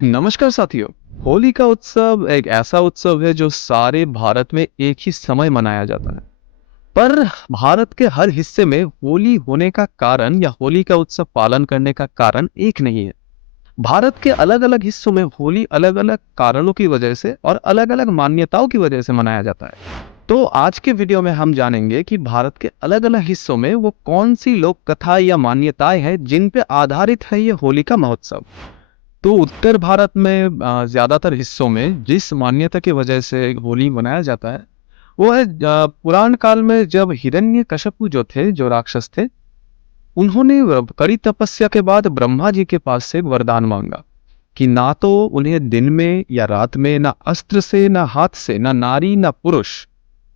नमस्कार साथियों। होली का उत्सव एक ऐसा उत्सव है जो सारे भारत में एक ही समय मनाया जाता है। पर भारत के हर हिस्से में होली होने का कारण या होली का उत्सव पालन करने का कारण एक नहीं है। भारत के अलग-अलग हिस्सों में होली अलग-अलग कारणों की वजह से और अलग-अलग मान्यताओं की वजह से मनाया जाता है। तो आज के वीडियो में हम जानेंगे कि भारत के अलग-अलग हिस्सों में वो कौन सी लोक कथा या मान्यताएं हैं जिन पे आधारित है ये होली का महोत्सव। तो उत्तर भारत में ज़्यादातर हिस्सों में जिस मान्यता की वजह से होली मनाया जाता है, वो है पुराण काल में जब हिरण्यकशिपु जो थे, जो राक्षस थे, उन्होंने कड़ी तपस्या के बाद ब्रह्मा जी के पास से एक वरदान मांगा कि ना तो उन्हें दिन में या रात में, ना अस्त्र से, ना हाथ से, ना नारी, ना पुरुष,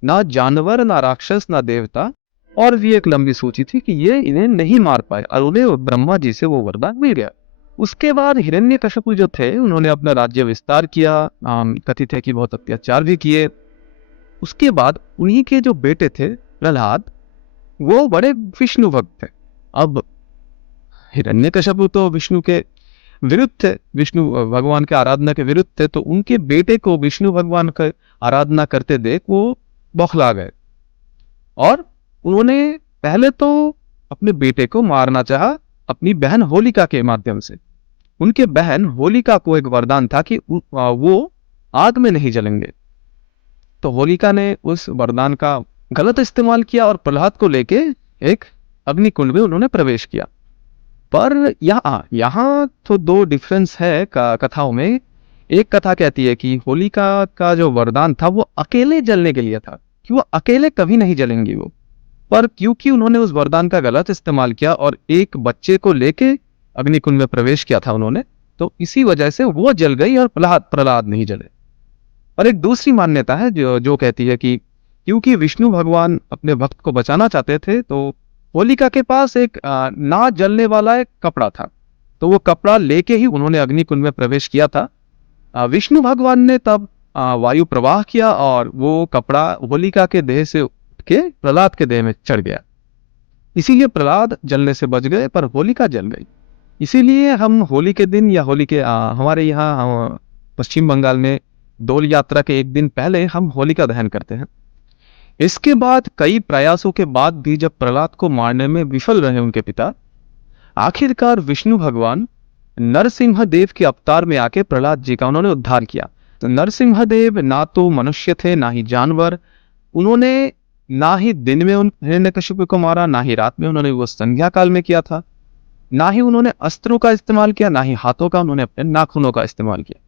ना जानवर, ना राक्षस, ना देवता, और भी एक लंबी सूची थी कि ये इन्हें नहीं मार पाए, और उन्हें ब्रह्मा जी से वो वरदान मिल गया। उसके बाद हिरण्यकशिपु जो थे उन्होंने अपना राज्य विस्तार किया, कथित है कि बहुत अत्याचार भी किए। उसके बाद उन्हीं के जो बेटे थे प्रहलाद, वो बड़े विष्णु भक्त थे। अब हिरण्यकशिपु तो विष्णु के विरुद्ध थे, विष्णु भगवान के आराधना के विरुद्ध थे, तो उनके बेटे को विष्णु भगवान का आराधना करते देख वो बौखला गए, और उन्होंने पहले तो अपने बेटे को मारना चाहा अपनी बहन होलिका के माध्यम से। उनके बहन होलिका को एक वरदान था कि वो आग में नहीं जलेंगे। तो होलिका ने उस वरदान का गलत इस्तेमाल किया और प्रहलाद को लेके एक अग्निकुंड में उन्होंने प्रवेश किया। पर यहाँ तो दो डिफरेंस है कथाओं में। एक कथा कहती है कि होलिका का जो वरदान था वो अकेले जलने के लिए था, कि वो अकेले कभी नहीं जलेंगी वो। पर क्योंकि उन्होंने उस वरदान का गलत इस्तेमाल किया और एक बच्चे को लेके अग्निकुंड में प्रवेश किया था उन्होंने, तो इसी वजह से वो जल गई और प्रहलाद प्रहलाद नहीं जले। और एक दूसरी मान्यता है जो जो कहती है कि क्योंकि विष्णु भगवान अपने भक्त को बचाना चाहते थे, तो होलिका के पास एक ना जलने वाला एक कपड़ा था, तो वो कपड़ा लेके ही उन्होंने अग्निकुंड में प्रवेश किया था। विष्णु भगवान ने तब वायु प्रवाह किया और वो कपड़ा होलिका के देह से उठ के प्रहलाद के देह में चढ़ गया। इसीलिए प्रहलाद जलने से बच गए पर होलिका जल गई। इसीलिए हम होली के दिन या होली के हमारे यहाँ पश्चिम बंगाल में डोल यात्रा के एक दिन पहले हम होलिका दहन करते हैं। इसके बाद कई प्रयासों के बाद भी जब प्रहलाद को मारने में विफल रहे उनके पिता, आखिरकार विष्णु भगवान नरसिंह देव के अवतार में आके प्रहलाद जी का उन्होंने उद्धार किया। तो नरसिंह देव ना तो मनुष्य थे ना ही जानवर। उन्होंने ना ही दिन में उन हिरण्यकशिपु को मारा, ना ही रात में, उन्होंने वो संध्या काल में किया था। ना ही उन्होंने अस्त्रों का इस्तेमाल किया, ना ही हाथों का, उन्होंने अपने नाखूनों का इस्तेमाल किया।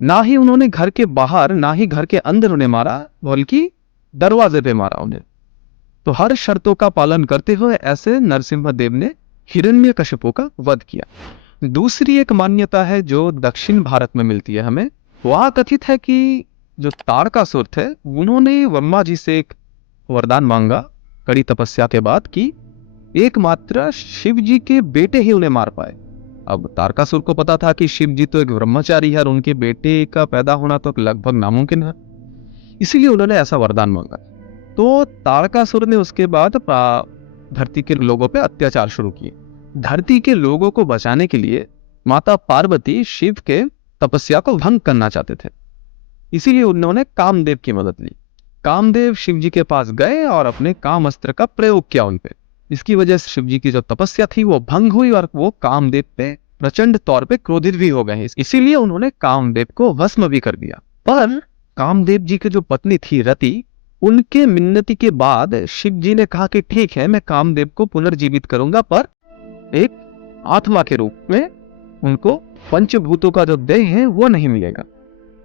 ना ही उन्होंने घर के बाहर, ना ही घर के अंदर उन्हें मारा, बल्कि दरवाजे पे मारा उन्हें। तो हर शर्तों का पालन करते हुए ऐसे नरसिम्हा देव ने हिरण्यकशिपु का वध किया। दूसरी एक मान्यता है जो दक्षिण भारत में मिलती है हमें। वहां कथित है कि जो तारकासुर थे उन्होंने ब्रह्मा जी से एक वरदान मांगा कड़ी तपस्या के बाद कि एकमात्र शिव जी के बेटे ही उन्हें मार पाए। अब तारकासुर को पता था कि शिव जी तो एक ब्रह्मचारी है और उनके बेटे का पैदा होना तो लगभग नामुमकिन है, इसीलिए उन्होंने ऐसा वरदान मांगा। तो तारकासुर ने उसके बाद धरती के लोगों पे अत्याचार शुरू किए। धरती के लोगों को बचाने के लिए माता पार्वती शिव के तपस्या को भंग करना चाहते थे, इसीलिए उन्होंने कामदेव की मदद ली। कामदेव शिव जी के पास गए और अपने काम अस्त्र का प्रयोग किया उन पे। इसकी वजह से शिव जी की जो तपस्या थी वो भंग हुई और वो कामदेव पे प्रचंड तौर पे क्रोधित भी हो गए। इसीलिए उन्होंने कामदेव को भस्म भी कर दिया। पर कामदेव जी की जो पत्नी थी रति, उनके मिन्नती के बाद शिव जी ने कहा कि ठीक है, मैं कामदेव को पुनर्जीवित करूंगा, पर एक आत्मा के रूप में। उनको पंचभूतों का जो देह है वो नहीं मिलेगा।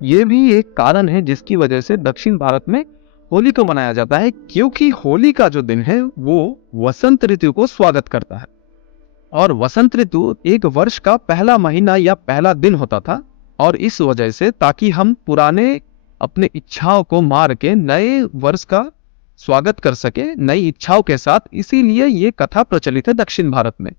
ये भी एक कारण है जिसकी वजह से दक्षिण भारत में होली को मनाया जाता है, क्योंकि होली का जो दिन है वो वसंत ऋतु को स्वागत करता है। और वसंत ऋतु एक वर्ष का पहला महीना या पहला दिन होता था, और इस वजह से ताकि हम पुराने अपने इच्छाओं को मार के नए वर्ष का स्वागत कर सके नई इच्छाओं के साथ, इसीलिए ये कथा प्रचलित है दक्षिण भारत में।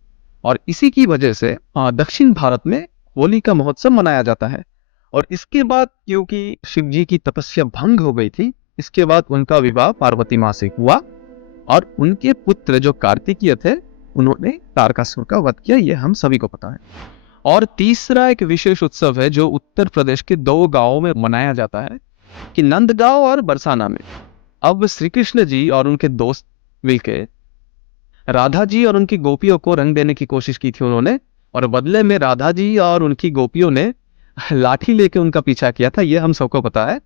और इसी की वजह से दक्षिण भारत में होली का महोत्सव मनाया जाता है। और इसके बाद क्योंकि शिव जी की तपस्या भंग हो गई थी, इसके बाद उनका विवाह पार्वती माँ से हुआ और उनके पुत्र जो कार्तिकेय थे उन्होंने तारकासुर का वध किया, ये हम सभी को पता है। और तीसरा एक विशेष उत्सव है जो उत्तर प्रदेश के दो गांवों में मनाया जाता है, कि नंदगांव और बरसाना में। अब श्री कृष्ण जी और उनके दोस्त मिलके राधा जी और उनकी गोपियों को रंग देने की कोशिश की थी उन्होंने, और बदले में राधा जी और उनकी गोपियों ने लाठी लेके उनका पीछा किया था, ये हम सबको पता है।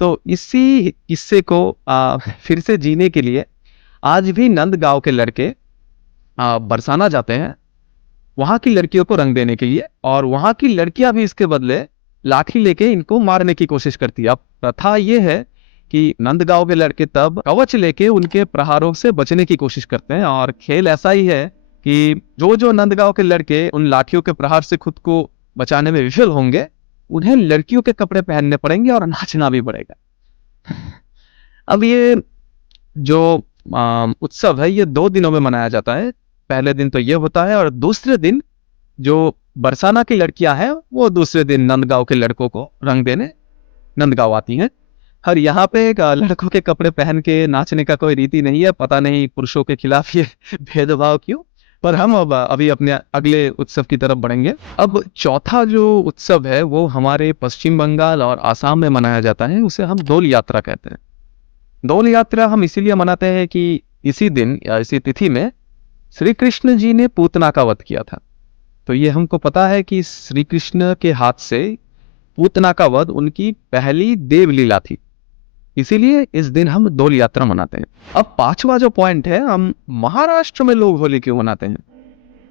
तो इसी किस्से को फिर से जीने के लिए आज भी नंदगांव के लड़के बरसाना जाते हैं वहां की लड़कियों को रंग देने के लिए, और वहां की लड़कियां भी इसके बदले लाठी लेके इनको मारने की कोशिश करती है। अब प्रथा ये है कि नंदगांव के लड़के तब कवच लेके उनके प्रहारों से बचने की कोशिश करते हैं, और खेल ऐसा ही है कि जो जो नंदगांव के लड़के उन लाठियों के प्रहार से खुद को बचाने में विफल होंगे, उन्हें लड़कियों के कपड़े पहनने पड़ेंगे और नाचना भी पड़ेगा। अब ये जो उत्सव है ये 2 दिनों में मनाया जाता है। पहले दिन तो ये होता है, और दूसरे दिन जो बरसाना की लड़कियां हैं वो दूसरे दिन नंदगांव के लड़कों को रंग देने नंदगांव आती हैं। और यहाँ पे लड़कों के कपड़े पहन के नाचने का कोई रीति नहीं है, पता नहीं पुरुषों के खिलाफ ये भेदभाव क्यों। पर हम अब अभी अपने अगले उत्सव की तरफ बढ़ेंगे। अब चौथा जो उत्सव है वो हमारे पश्चिम बंगाल और आसाम में मनाया जाता है, उसे हम डोल यात्रा कहते हैं। डोल यात्रा हम इसीलिए मनाते हैं कि इसी दिन या इसी तिथि में श्री कृष्ण जी ने पूतना का वध किया था। तो ये हमको पता है कि श्री कृष्ण के हाथ से पूतना का वध उनकी पहली देवलीला थी, इसीलिए इस दिन हम डोल यात्रा मनाते हैं। अब पांचवा जो पॉइंट है, हम महाराष्ट्र में लोग होली क्यों मनाते हैं।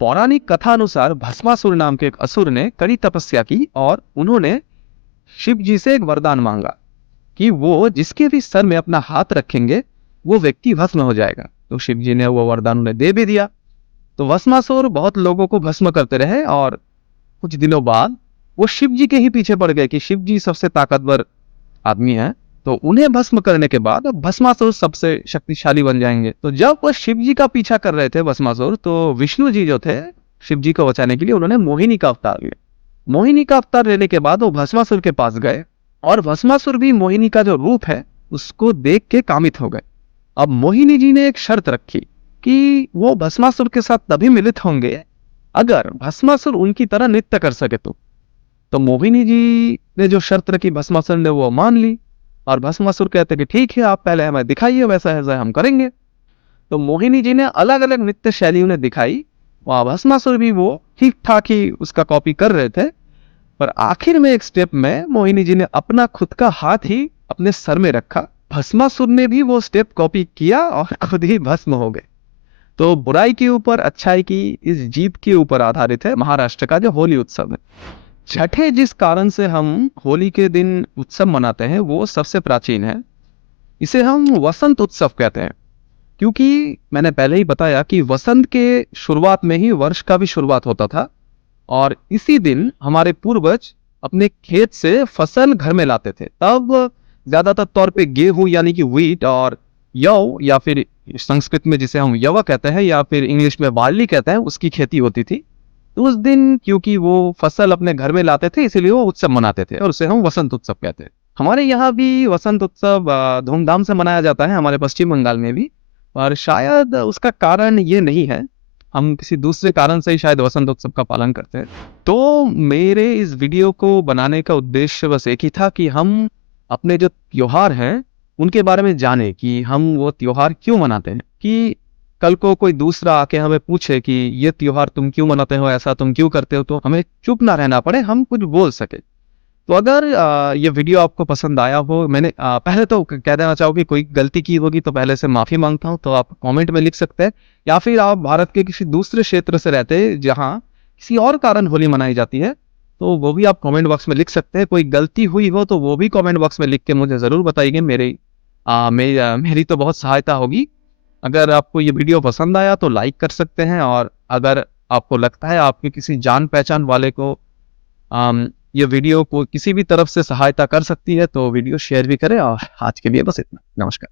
पौराणिक कथा अनुसार भस्मासुर नाम के एक असुर ने कड़ी तपस्या की और उन्होंने शिव जी से एक वरदान मांगा कि वो जिसके भी सर में अपना हाथ रखेंगे वो व्यक्ति भस्म हो जाएगा। तो शिव जी ने वो वरदान उन्हें दे भी दिया। तो भस्मासुर बहुत लोगों को भस्म करते रहे, और कुछ दिनों बाद वो शिव जी के ही पीछे पड़ गए कि शिव जी सबसे ताकतवर आदमी है, तो उन्हें भस्म करने के बाद अब भस्मासुर सबसे शक्तिशाली बन जाएंगे। तो जब वो शिव जी का पीछा कर रहे थे भस्मासुर, तो विष्णु जी जो थे शिव जी को बचाने के लिए उन्होंने मोहिनी का अवतार लिया। मोहिनी का अवतार लेने के बाद वो भस्मासुर के पास गए, और भस्मासुर भी मोहिनी का जो रूप है उसको देख के कामित हो गए। अब मोहिनी जी ने एक शर्त रखी कि वो भस्मासुर के साथ तभी मिलित होंगे अगर भस्मासुर उनकी तरह नृत्य कर सके। तो मोहिनी जी ने जो शर्त रखी भस्मासुर ने वो मान ली, और भस्मासुर कहते कि ठीक है, आप पहले हमें दिखाइए, वैसा ऐसा हम करेंगे। तो मोहिनी जी ने अलग अलग नृत्य शैली उन्हें दिखाई, वहां भस्मासुर भी वो ठीक ठाक ही उसका कॉपी कर रहे थे। पर आखिर में एक स्टेप में मोहिनी जी ने अपना खुद का हाथ ही अपने सर में रखा, भस्मासुर ने भी वो स्टेप कॉपी किया और खुद ही भस्म हो गए। तो बुराई के ऊपर अच्छाई की इस जीत के ऊपर आधारित है महाराष्ट्र का जो होली उत्सव है। छठे जिस कारण से हम होली के दिन उत्सव मनाते हैं वो सबसे प्राचीन है, इसे हम वसंत उत्सव कहते हैं। क्योंकि मैंने पहले ही बताया कि वसंत के शुरुआत में ही वर्ष का भी शुरुआत होता था, और इसी दिन हमारे पूर्वज अपने खेत से फसल घर में लाते थे। तब ज्यादातर तौर पे गेहूं यानी कि व्हीट और यव, या फिर संस्कृत में जिसे हम यवा कहते हैं या फिर इंग्लिश में बार्ली कहते हैं, उसकी खेती होती थी। तो उस दिन क्योंकि वो फसल अपने घर में लाते थे इसलिए वो उत्सव मनाते थे, और उसे हम वसंत उत्सव कहते हैं। हमारे यहाँ भी वसंत उत्सव धूमधाम से मनाया जाता है, हमारे पश्चिम बंगाल में भी। और शायद उसका कारण ये नहीं है, हम किसी दूसरे कारण से ही शायद वसंत उत्सव का पालन करते हैं। तो मेरे इस वीडियो को बनाने का उद्देश्य बस एक ही था कि हम अपने जो त्योहार हैं उनके बारे में जाने कि हम वो त्योहार क्यों मनाते हैं, कि कल को कोई दूसरा आके हमें पूछे कि ये त्योहार तुम क्यों मनाते हो, ऐसा तुम क्यों करते हो, तो हमें चुप ना रहना पड़े, हम कुछ बोल सके। तो अगर ये वीडियो आपको पसंद आया हो, मैंने पहले तो कह देना चाहूँ कि कोई गलती की होगी तो पहले से माफी मांगता हूँ, तो आप कमेंट में लिख सकते हैं। या फिर आप भारत के किसी दूसरे क्षेत्र से रहते हैं जहाँ किसी और कारण होली मनाई जाती है, तो वो भी आप कमेंट बॉक्स में लिख सकते हैं। कोई गलती हुई हो तो वो भी कमेंट बॉक्स में लिख के मुझे जरूर बताइए, मेरी तो बहुत सहायता होगी। अगर आपको ये वीडियो पसंद आया तो लाइक कर सकते हैं, और अगर आपको लगता है आपके किसी जान पहचान वाले को ये वीडियो को किसी भी तरफ से सहायता कर सकती है तो वीडियो शेयर भी करें। और आज के लिए बस इतना। नमस्कार।